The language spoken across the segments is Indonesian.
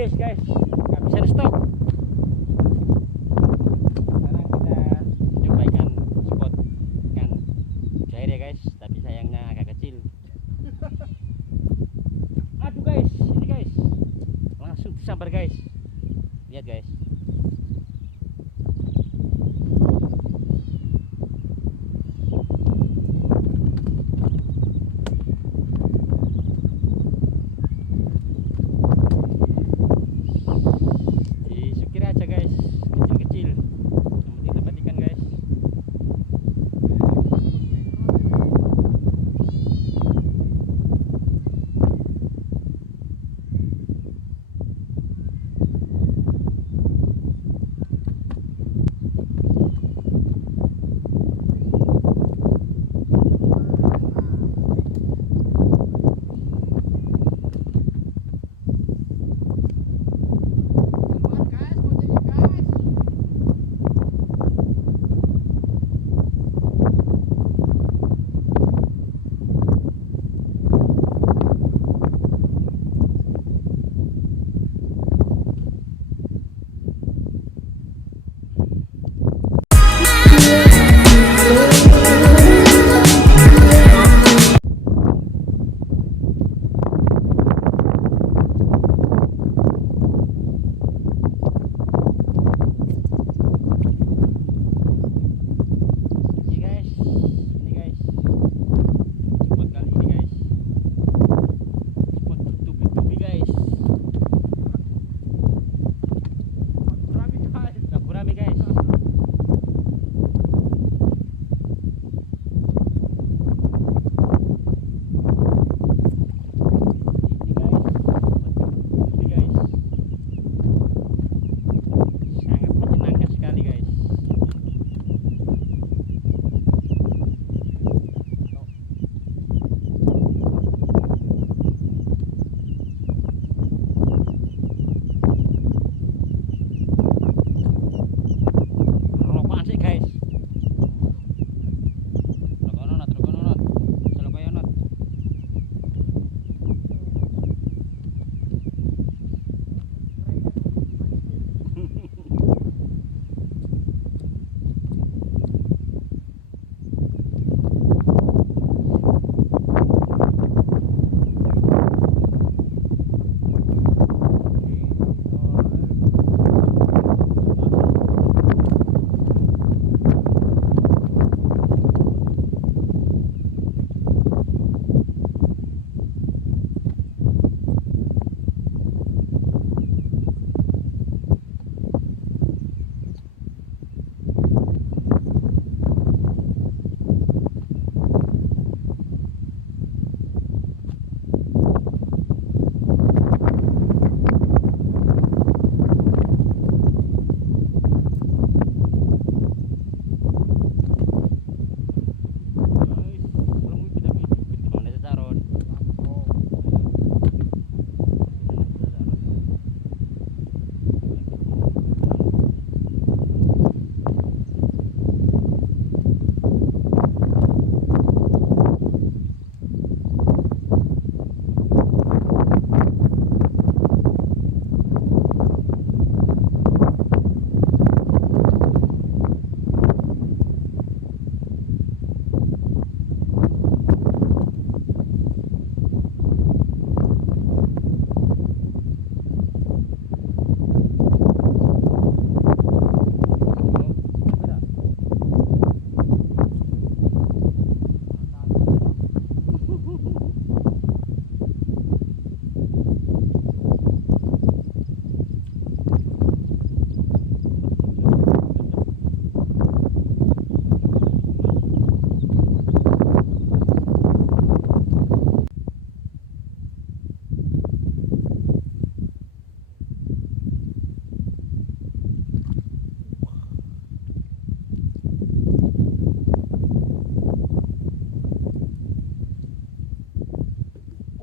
habis guys, nggak bisa stop. Sekarang kita coba ikan spot ikan cair ya guys, tapi sayangnya agak kecil. Aduh guys, ini guys langsung disambar guys, lihat guys. Disukir aja guys, kecil-kecil yang penting dapat ikan guys.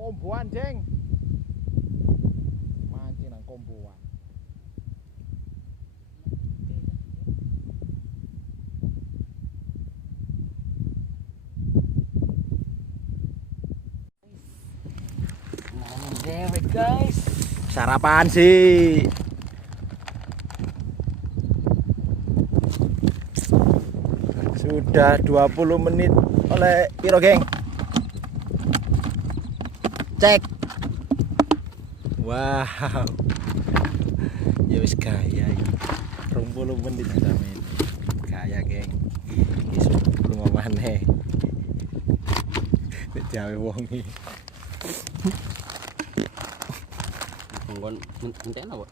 Komboan jeng, mancing nang komboan. There it guys, Sarapan sih. Sudah 20 menit oleh piro, geng? Cek. Wow. Ya wis gaya iki. 20 menit sampeyan. Gaya, geng. Iki lunga maneh. Nek jawe wong iki. Nggon entekno, Pak.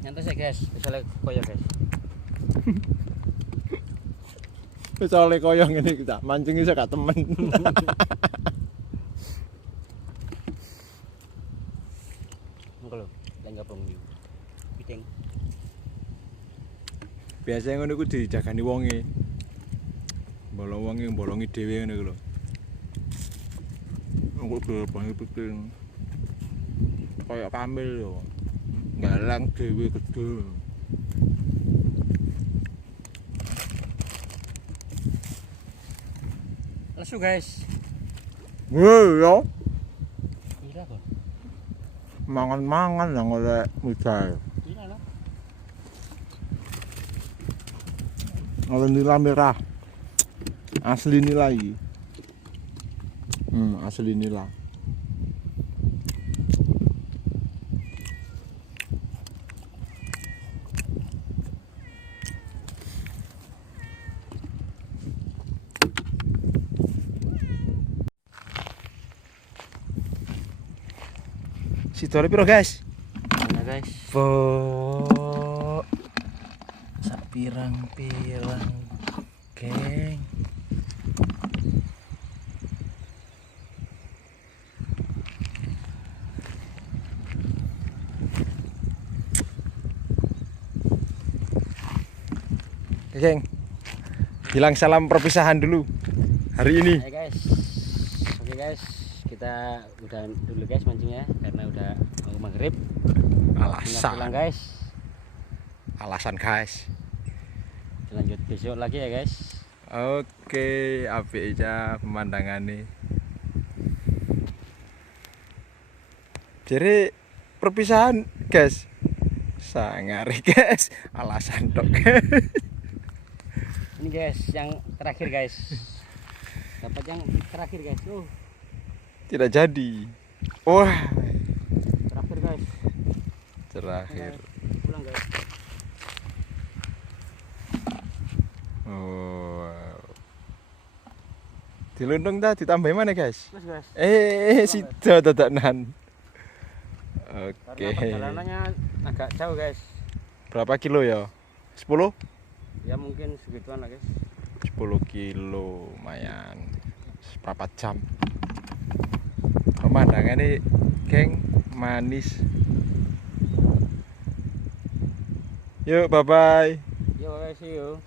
Nyantai sih, guys. Misalnya koyo, guys. Wis oleh koyo ngene iki tak mancing iso gak temen. Engko lho, lek gabung piting. Biasanya ngono ku dijagani wonge. Bolong wonge bolongi dhewe ngono ku lho. Engko direbangi piting. Kayak kamil yo. Galang dhewe gede. Lesu, guys. Wah, yo. Gila kok. Mangan-mangan yang oleh mujair. Gila lah. Oleh nila merah. Asli nila iki. Asli nila. Situale piro, guys? Mana, guys? Sak pirang-pirang, geng. Geng, bilang salam perpisahan dulu hari ini. Hai, guys. Oke, guys. Kita udah dulu, guys, mancingnya karena udah mau maghrib. Pulang, guys. Alasan, guys. Lanjut besok lagi ya, guys. Oke, apik aja pemandangannya. Jadi perpisahan, guys. Sangari, guys. Alasan tok, guys. Ini, guys, yang terakhir, guys. Dapat yang terakhir, guys. Tidak jadi. Wah, Terakhir, guys. terakhir. Pulang, guys. Oh. Dilundung dah ditambahin mana, guys? Terus, guys. Sido dadakan. Oke. Karena perjalanannya agak jauh, guys. Berapa kilo ya? 10? Ya mungkin segituan lah, guys. 10 kilo, lumayan. Seperempat jam. Pemandangannya, geng, manis. Yuk, bye-bye. Yo, guys, see you.